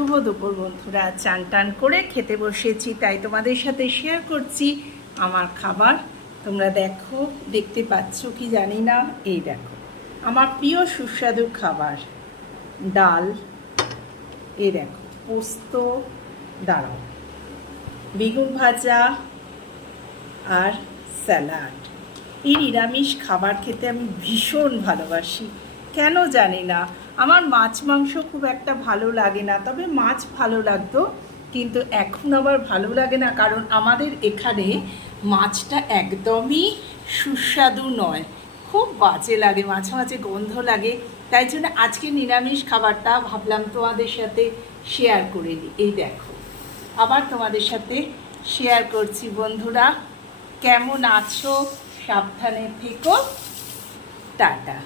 শুভ দুপুর বন্ধুরা। চান টান করে খেতে বসেছি, তাই তোমাদের সাথে শেয়ার করছি আমার খাবার। তোমরা দেখো, দেখতে পাচ্ছ কি জানি না, এই দেখো আমার প্রিয় সুস্বাদু খাবার, ডাল, এই দেখো পোস্ত, দাঁড়াও, বেগুন ভাজা আর স্যালাড। এই নিরামিষ খাবার খেতে আমি ভীষণ ভালোবাসি, কেন জানি না। আমার মাছ মাংস খুব একটা ভালো লাগে না, তবে মাছ ভালো লাগতো, কিন্তু এখন আবার ভালো লাগে না, কারণ আমাদের এখানে মাছটা একদমই সুস্বাদু নয়, খুব বাজে লাগে, মাঝে মাঝে গন্ধ লাগে। তাই জন্য আজকে নিরামিষ খাবারটা ভাবলাম তোমাদের সাথে শেয়ার করে নিই। এই দেখো, আবার তোমাদের সাথে শেয়ার করছি বন্ধুরা। কেমন আছো? সাবধানে থেকো, টাটা।